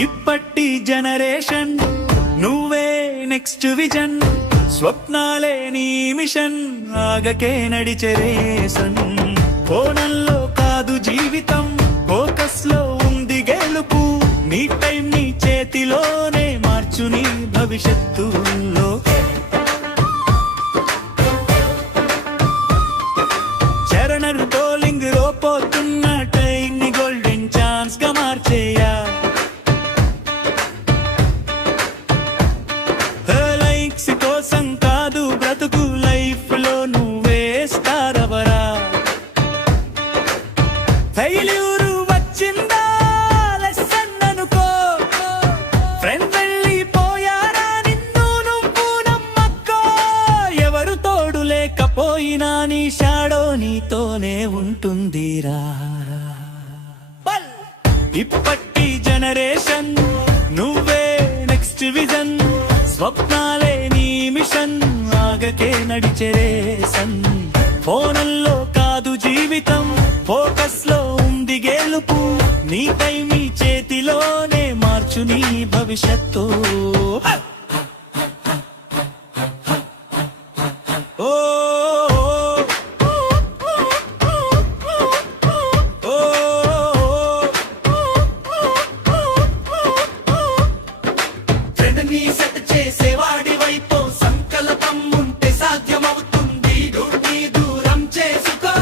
ఇప్పటి జనరేషన్ నువ్వే next vision, స్వప్నాలే నీ మిషన్, ఆగకే నడిచే రేసన్. కోణంలో కాదు జీవితం, ఫోకస్ లో ఉంది గెలుపు, నీ టైం నీ చేతిలోనే మార్చు నీ భవిష్యత్తులో. చరణర్ బౌలింగ్ రోపోతున్న టైం ని గోల్డెన్ ఛాన్స్ గా మార్చేయా. లైక్స్ కోసం కాదు బ్రతుకు, లైఫ్ లో నువ్వే స్టార్ అవరా. ఫెయిల్యూర్ వచ్చిందా లెసన్ అనుకో, ఫ్రెండ్ వెళ్ళిపోయారా నిన్ను నువ్వు నమ్మక్కో. ఎవరు తోడు లేకపోయినా నీ షాడో నీతోనే ఉంటుందిరా. ఇప్పటి జనరేషన్ నువ్వే నెక్స్ట్ విజన్, స్వప్నాలే నీ మిషన్, ఆగకే నడిచే రేసన్. ఫోనల్లో కాదు జీవితం, ఫోకస్ లో ఉంది గెలుపు, నీ టైం నీ చేతిలోనే మార్చు నీ భవిష్యత్తు. ఓ సెట్ చేసేవాడి వైపు సంకల్పం ఉంటే సాధ్యమవుతుంది, నీ దూరం చేసుకో.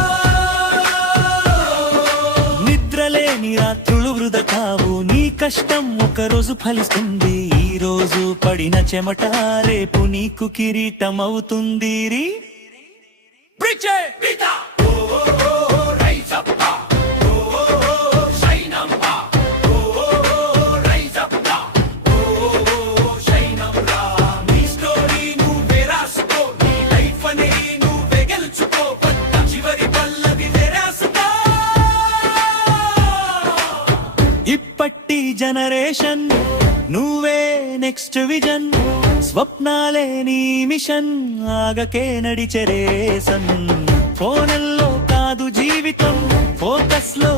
నిద్రలేని రాత్రులు వృధా కావు, నీ కష్టం ఒక రోజు ఫలిస్తుంది. ఈ రోజు పడిన చెమట రేపు నీకు కిరీటం అవుతుంది. ఇప్పటి జనరేషన్ నువ్వే నెక్స్ట్ విజన్, స్వప్నాలే నీ మిషన్, ఆగకే నడిచే రేసన్. ఫోనల్లో కాదు జీవితం, ఫోకస్ లో